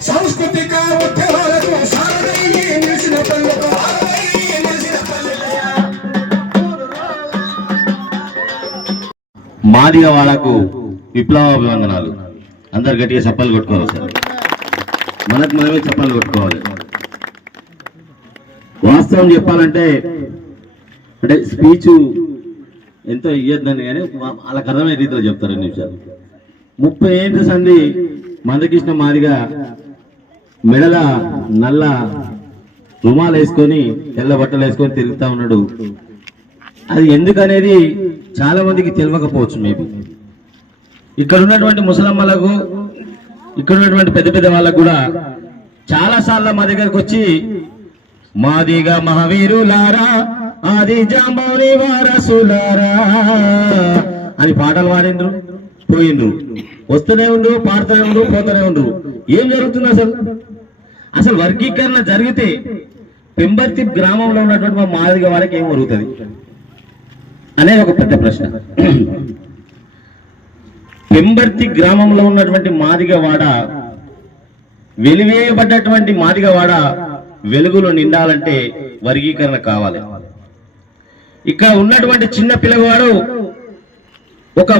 సాంస్కృతిక ఉద్యమాలకు నిలిచిన పల్లెకు మాదిగ వాళ్ళకు విప్లవాభివందనాలు. అందరు గట్టిగా చప్పాలు కొట్టుకోవాలి సార్. మనకు మనమే చప్పాలు కొట్టుకోవాలి. వాస్తవం చెప్పాలంటే అంటే స్పీచ్ ఎంతో ఇయ్యొద్దని కానీ వా- వాళ్ళకి అర్థమయ్యే రీతిలో చెప్తారు నిమిషాలు ముప్పై ఏంటి సంది మందకృష్ణ మాదిగా మెడల నల్ల రుమాలు వేసుకొని తెల్ల బట్టలు వేసుకొని తిరుగుతూ ఉన్నాడు. అది ఎందుకనేది చాలా మందికి తెలియకపోవచ్చు మేబీ ఇక్కడ ఉన్నటువంటి ముసలమ్మలకు ఇక్కడ ఉన్నటువంటి పెద్ద పెద్ద వాళ్ళకు కూడా చాలా సార్లు మా దగ్గరకు వచ్చి మాదిగా మహావీరులారా ఆది జాంబౌని వారసులారా అని పాటలు పాడిండ్రు. పోయిండ్రు. వస్తూనే ఉండు పాడుతూనే ఉండు పోతూనే ఉండు. ఏం జరుగుతుంది అసలు? అసలు వర్గీకరణ జరిగితే పెంబర్తి గ్రామంలో ఉన్నటువంటి మా మాదిగ వారికి ఏం జరుగుతుంది? అనేది ఒక పెద్ద ప్రశ్న. పెంబర్తి గ్రామంలో ఉన్నటువంటి మాదిగవాడ వెలివేయబడ్డటువంటి మాదిగవాడ వెలుగులో నిండాలంటే వర్గీకరణ కావాలి. ఇక్కడ ఉన్నటువంటి చిన్న పిల్లవాడు ఒక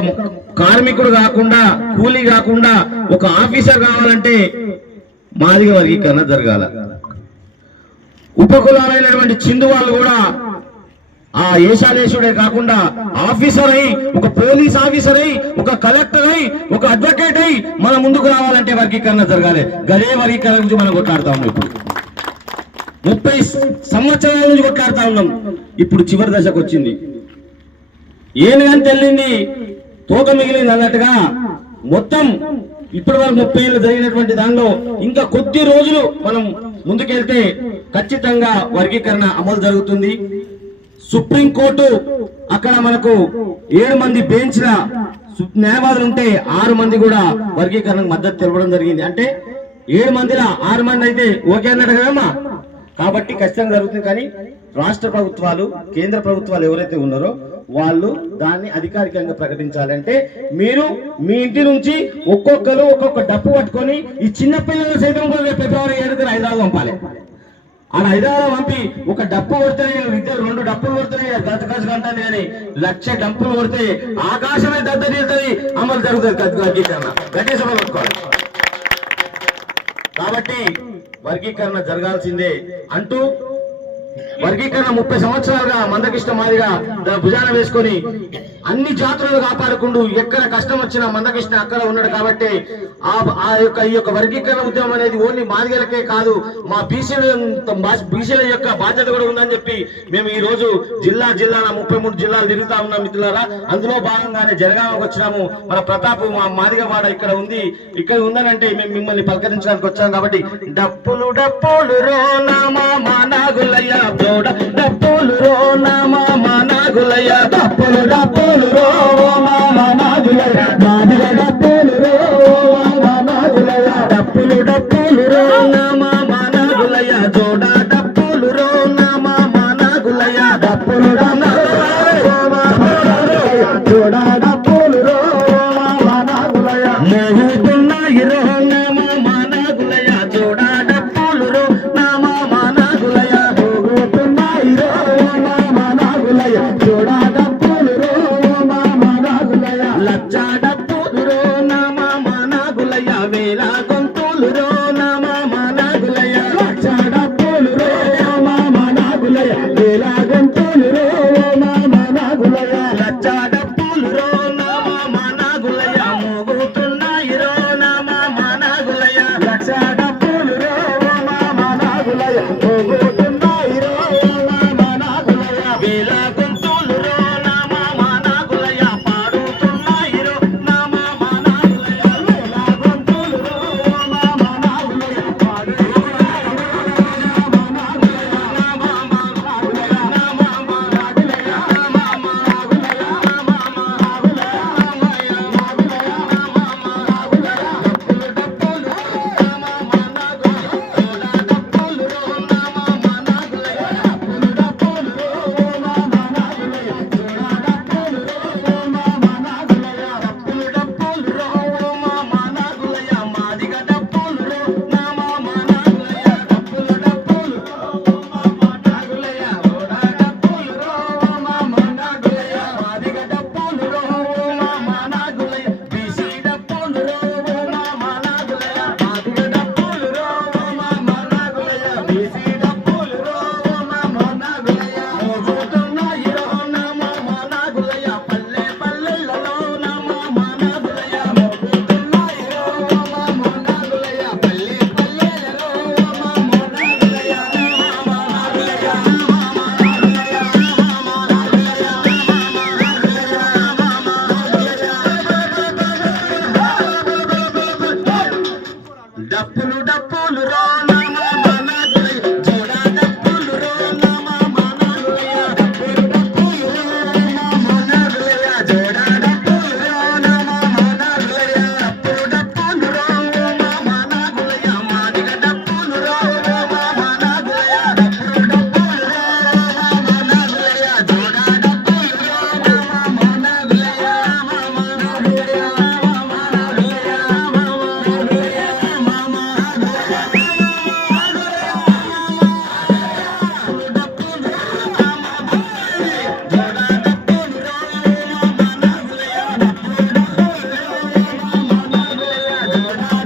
కార్మికుడు కాకుండా కూలీ కాకుండా ఒక ఆఫీసర్ కావాలంటే మాదిగ వర్గీకరణ జరగాల. ఉపకులాలైనటువంటి చిందు వాళ్ళు కూడా ఆ ఏషాలేశుడే కాకుండా ఆఫీసర్ అయి ఒక పోలీస్ ఆఫీసర్ అయి ఒక కలెక్టర్ అయి ఒక అడ్వకేట్ అయి మన ముందుకు రావాలంటే వర్గీకరణ జరగాలి. గదే వర్గీకరణ గురించి మనం కొట్లాడుతా ఇప్పుడు. ముప్పై సంవత్సరాల నుంచి కొట్లాడుతా ఉన్నాం. ఇప్పుడు చివరి దశకు వచ్చింది. ఏనుగని తెల్లింది తోక మిగిలింది అన్నట్టుగా మొత్తం ఇప్పటి వరకు ముప్పై ఏళ్ళు జరిగినటువంటి దానిలో ఇంకా కొద్ది రోజులు మనం ముందుకెళ్తే ఖచ్చితంగా వర్గీకరణ అమలు జరుగుతుంది. సుప్రీంకోర్టు అక్కడ మనకు ఏడు మంది బెంచ్ల సు- న్యాయవాదులు ఉంటే ఆరు మంది కూడా వర్గీకరణకు మద్దతు తెలపడం జరిగింది. అంటే ఏడు మందిలో ఆరు మంది అయితే ఓకే అన్నట్టు కదమ్మా? కాబట్టి ఖచ్చితంగా జరుగుతుంది. కానీ రాష్ట్ర ప్రభుత్వాలు కేంద్ర ప్రభుత్వాలు ఎవరైతే ఉన్నారో వాళ్ళు దాన్ని అధికారికంగా ప్రకటించాలంటే మీరు మీ ఇంటి నుంచి ఒక్కొక్కరు ఒక్కొక్క డప్పు పట్టుకొని ఈ చిన్న పిల్లలు సైతం కూడా ఫిబ్రవరి ఏడుకు హైదరాబాద్ పంపాలి. ఆడ హైదరాబాద్ పంపి ఒక డప్పు కొడితే ఇద్దరు రెండు డప్పులు కొడితే గత అంటుంది కానీ లక్ష డప్పులు కొడితే ఆకాశమే దద్దరిల్లుతుంది అమలు జరుగుతుంది వర్గీకరణ. గట్టి సభ పెట్టుకోవాలి కాబట్టి వర్గీకరణ జరగాల్సిందే అంటూ వర్గీకరణ ముప్పై సంవత్సరాలుగా మందకృష్ణ మాదిగా భుజాన వేసుకొని అన్ని జాతులను కాపాడుకుంటూ ఎక్కడ కష్టం వచ్చినా మందకృష్ణ అక్కడ ఉన్నాడు కాబట్టి ఆ యొక్క ఈ యొక్క వర్గీకరణ ఉద్యమం అనేది ఓన్లీ మాదిగలకే కాదు మా బీసీల బీసీల యొక్క బాధ్యత కూడా ఉందని చెప్పి మేము ఈ రోజు జిల్లా జిల్లాల ముప్పై మూడు జిల్లాలు తిరుగుతా ఉన్నాం మిత్రులారా. అందులో భాగంగానే జనగామకు వచ్చినాము. మన ప్రతాప్ మా మాదిగవాడ ఇక్కడ ఉంది. ఇక్కడ ఉందనంటే మేము మిమ్మల్ని పలకరించడానికి వచ్చాం కాబట్టి డప్పులు డప్పులు రో నామా కూడా Thank you.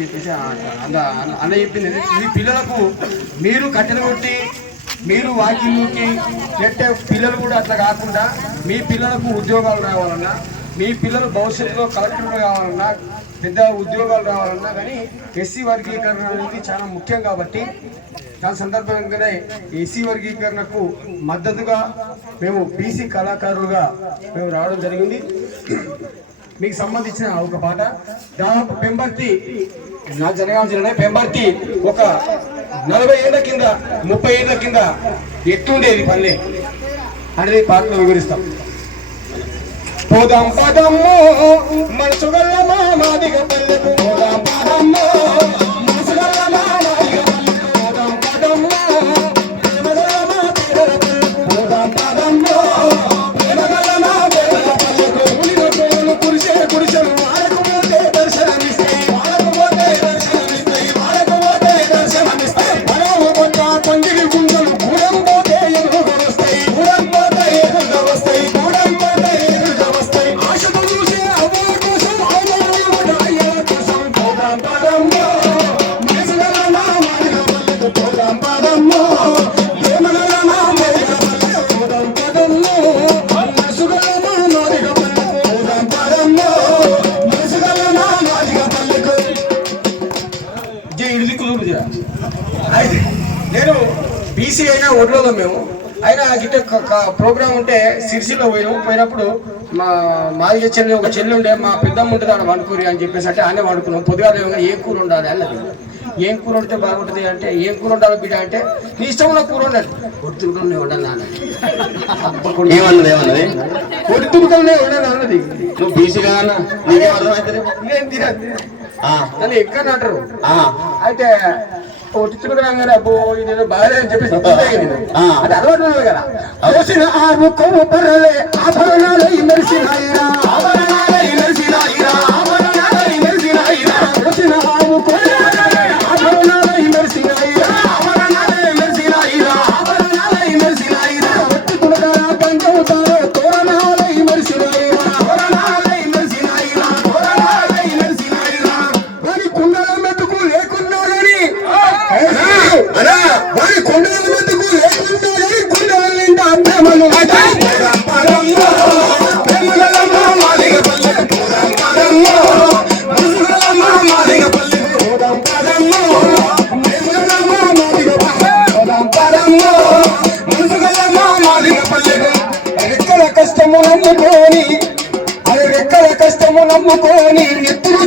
అని చెప్పేసి ఆ- అన్న చెప్పింది. మీ పిల్లలకు మీరు కట్టెలు కొట్టి మీరు వాకిల్లోకి పెట్టే పిల్లలు కూడా అట్లా కాకుండా మీ పిల్లలకు ఉద్యోగాలు రావాలన్నా మీ పిల్లలు భవిష్యత్తులో కలెక్టర్లు కావాలన్నా పెద్ద ఉద్యోగాలు రావాలన్నా కానీ ఎస్సీ వర్గీకరణ అనేది చాలా ముఖ్యం కాబట్టి దాని సందర్భంగానే ఎస్సీ వర్గీకరణకు మద్దతుగా మేము బీసీ కళాకారులుగా మేము రావడం జరిగింది. మీకు సంబంధించిన ఒక పాట. దాదాపు పెంపర్తి నా జనగాం పెంబర్తి. ఒక నలభై ఏళ్ళ కింద ముప్పై ఏళ్ళ కింద ఎట్లుండేది పల్లె? అనేది పాటలు వివరిస్తాం. పోదాం పదమ్మో మనసు గల్ల మాదిగ పల్లెకు పోదాం పదమ్మో. బీసీ అయినా ఒడ్లలో మేము. అయినా గిట్ట ప్రోగ్రామ్ ఉంటే సిరిసిలో పోయినాం. పోయినప్పుడు మా మాదిగ చెల్లి ఒక చెల్లి ఉండే మా పెద్దమ్మ ఉంటుంది ఆడ వండుకూరి అని చెప్పేసి అంటే ఆనే వండుకున్నాం. పొద్దుగా లేవగా ఏం కూర ఉండాలి అన్నది. ఏం కూర వండితే బాగుంటుంది అంటే ఏం కూర ఉండాలి బిడ్డ అంటే నీ ఇష్టం ఉన్న కూర ఉండాలి ఒడితుడుకలనే ఉండాలి అన్నది ఏమన్నది ఏమన్నది? ఒడితుడుకలనే ఉండాలి అన్నది నువ్వు అర్థమవుతుంది నన్ను ఎక్కడ అంటారు. అయితే ఒట్టుకురాగానే అబ్బో ఇదేదో బాగాలే అని చెప్పేసి. అది అలవాటు కదా. పర్రలే మెరిసినాయిరా. నమ్ముకొని నెత్తురు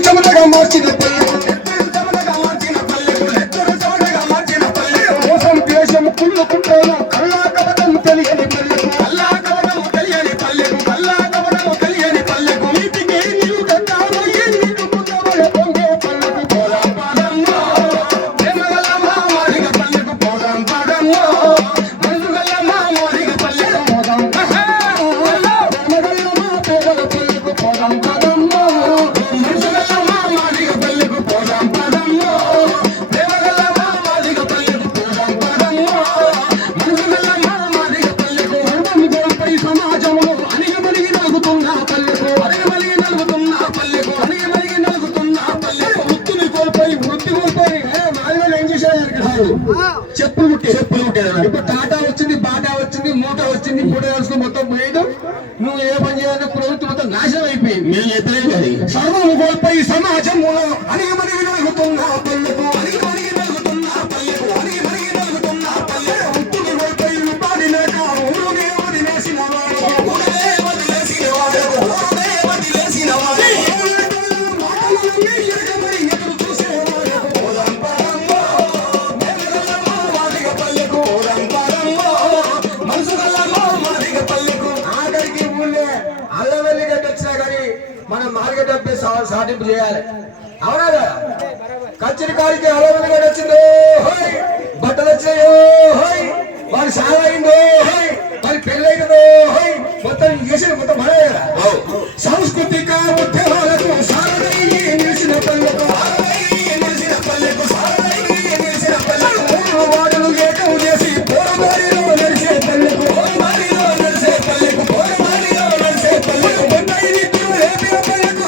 చెప్పులు చెప్పులు కుట్టేదా ఇప్పుడు టాటా వచ్చింది బాటా వచ్చింది మూట వచ్చింది మూట వేసుకుని మొత్తం పోయేదు నువ్వు ఏ పని చేయాలి ప్రవృత్తి మొత్తం నాశనం అయిపోయింది. కదా ఇది. సర్వం కోల్పోయి సమాజంలో అణిగిమణిగి నలుగుతున్న పల్లెకు దాటింపు చేయాలి. అవునా కచ్చరికారికి అలవనగా వచ్చిందో బట్టలు వచ్చాయో వారి హై వారి పెళ్ళైందో హై మొత్తం చేసిన మొత్తం మన సాంస్కృతిక ఉద్యమాలకు సారదై నిలిచిన పల్లెకు నిలిచిన పల్లెకు నిలిచిన పల్లెకు వాడలు ఏకం చేసి పోరబారిలో నడిచే పల్లెకు పోరబారిలో నడిచే పల్లెకు పోరబారిలో నడిచే పల్లెకు. పల్లెకు